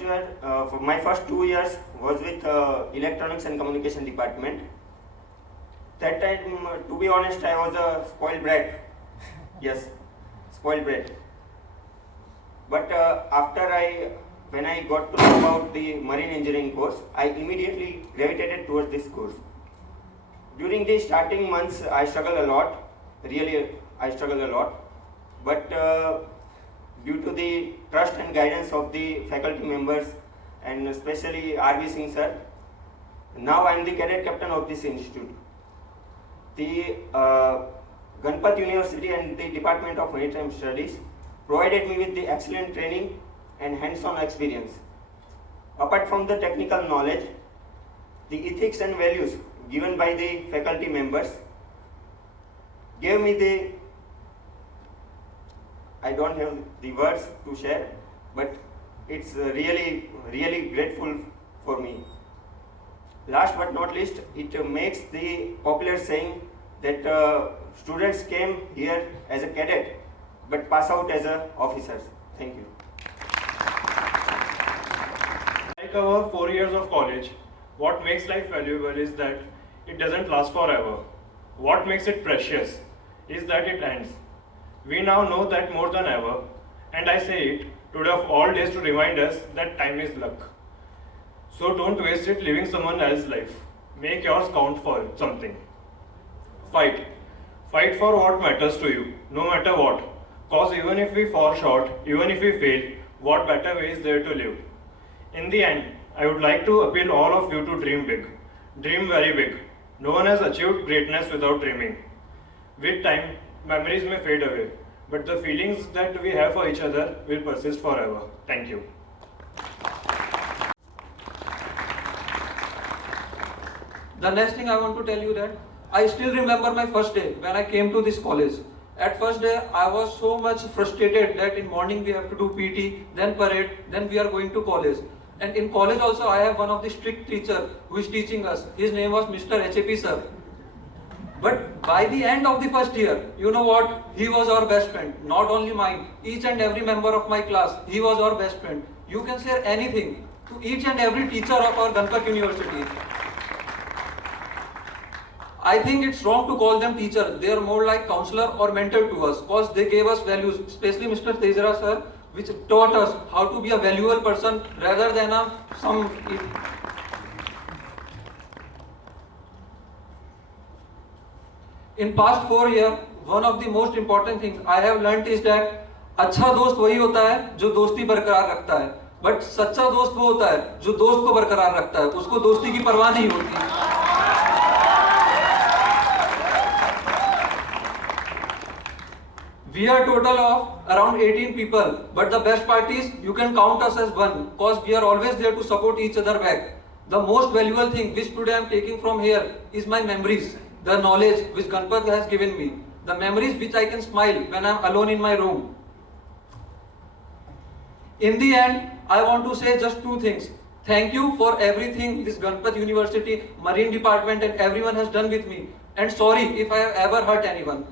my first 2 years was with electronics and communication department. That time, to be honest, I was a spoiled brat. Yes, spoiled brat. But when I got to know about the marine engineering course, I immediately gravitated towards this course. During the starting months, I struggled a lot. Really, I struggled a lot. But due to the trust and guidance of the faculty members, and especially R.V. Singh sir, now I am the cadet captain of this institute. The Ganpat University and the Department of Maritime Studies provided me with the excellent training and hands-on experience. Apart from the technical knowledge, the ethics and values given by the faculty members gave me the, I don't have the words to share, but it's really grateful for me. Last but not least, it makes the popular saying that students came here as a cadet but pass out as a officers. Thank you. Like our 4 years of college, what makes life valuable is that it doesn't last forever. What makes it precious is that it ends. We now know that more than ever, and I say it today of all days to remind us that time is luck. So don't waste it living someone else's life. Make yours count for something. Fight. Fight for what matters to you, no matter what. Cause even if we fall short, even if we fail, what better way is there to live? In the end, I would like to appeal all of you to dream big. Dream very big. No one has achieved greatness without dreaming. With time, memories may fade away, but the feelings that we have for each other will persist forever. Thank you. The next thing I want to tell you that I still remember my first day when I came to this college. At first day, I was so much frustrated that in morning we have to do PT, then parade, then we are going to college. And in college also, I have one of the strict teacher who is teaching us. His name was Mr. HAP sir. But by the end of the first year, you know what? He was our best friend. Not only mine, each and every member of my class, he was our best friend. You can share anything to each and every teacher of our Ganpat University. I think it's wrong to call them teacher. They are more like counselor or mentor to us because they gave us values, especially Mr. Tejra sir, which taught us how to be a valuable person rather than some. In past 4 years, one of the most important things I have learnt is that अच्छा दोस्त वही होता है जो दोस्ती बरकरार रखता है, बट सच्चा दोस्त वो होता है जो दोस्त को बरकरार रखता है, उसको दोस्ती की परवाह नहीं होती. We are total of around 18 people, but the best part is you can count us as one because we are always there to support each other back. The most valuable thing which today I am taking from here is my memories, the knowledge which Ganpat has given me, the memories which I can smile when I am alone in my room. In the end, I want to say just two things. Thank you for everything this Ganpat University, Marine Department and everyone has done with me. And sorry if I have ever hurt anyone.